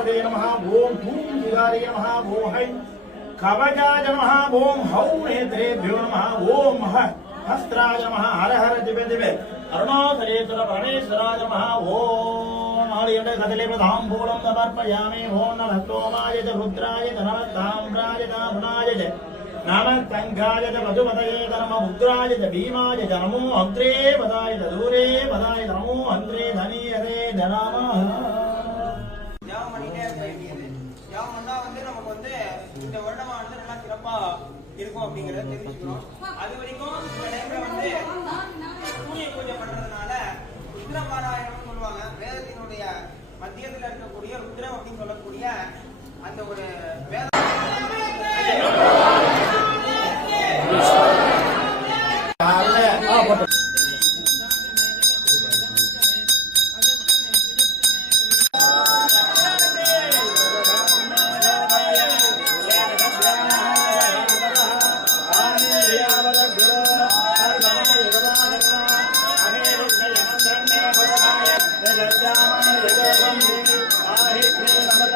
గణపదే నమ ఓం భూం జిగారే నమ ఓం హై కవజాయ నమ ఓం హౌ నేత్రేభ్యో నమ ఓం హ హస్త్రాయ నమ హర హర దివే దివే అరుణాచలేశ్వర పరమేశ్వరాయ నమ ఓం నాలుగు కదలే ప్రధాంబూలం సమర్పయామి ఓం నమస్తోమాయ రుద్రాయ నమస్తామ్రాయ నాభునాయ నామస్తంఘాయ వధువదయే ధర్మ ముద్రాయ భీమాయ నమో అగ్రే పదాయ దూరే పదాయ నమో అగ్రే ధనీయరే ధనామ சிறப்பா இருக்கும் அப்படிங்கறத தெரிஞ்சுக்கணும். அது வரைக்கும் இந்த டைம்ல வந்து சூரிய பூஜை பண்றதுனால ருத்ர பாராயணம் சொல்லுவாங்க. வேதத்தினுடைய மத்தியத்துல இருக்கக்கூடிய ருத்ரம் அப்படின்னு சொல்லக்கூடிய அந்த ஒரு வேத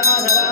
नमता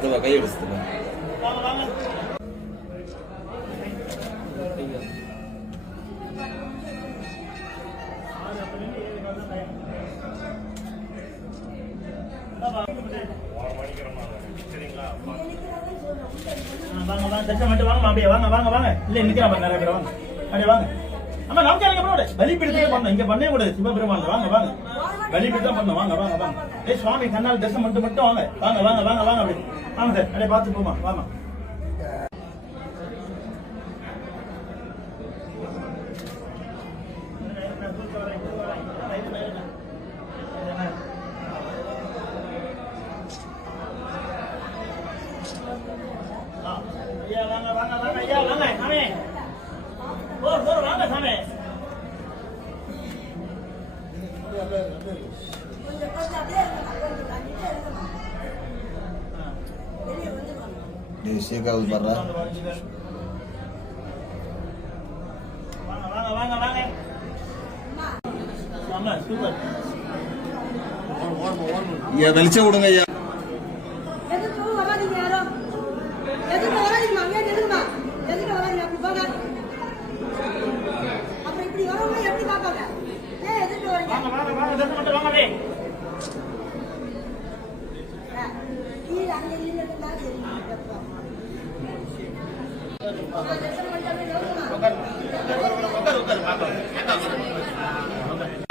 சித்தப்பா கை எடு சித்தப்பா வாங்க வாங்க தட்சம் மட்டும் வாங்க அப்படியே வாங்க வாங்க வாங்க இல்ல நிக்கிறான் நிறைய பேர் வாங்க அப்படியே வாங்க நம்ம நமக்கு எனக்கு பண்ணோட பலிபீடத்தையே பண்ணோம். இங்க பண்ணவே கூடாது சிவபெருமான் வாங்க வாங்க. பலிபீடம் பண்ணோம். வாங்க வாங்க வாங்க. ஏய் சுவாமி கண்ணால் தரிசனம் மட்டும் மட்டும் வாங்க. வாங்க வாங்க வாங்க வாங்க அப்படி. வாங்க சார். அப்படியே பார்த்து போமா வாமா ஐயா வாங்க வாங்க வாங்க. ஐயா வாங்க சாமி போர் போர் வாங்க வாங்க வாங்க வாங்க வாங்க. ஆமா சூப்பர் ஐயா வெளிச்சம் விடுங்க ஐயா. ఒకరు ఒకరు ఒకరు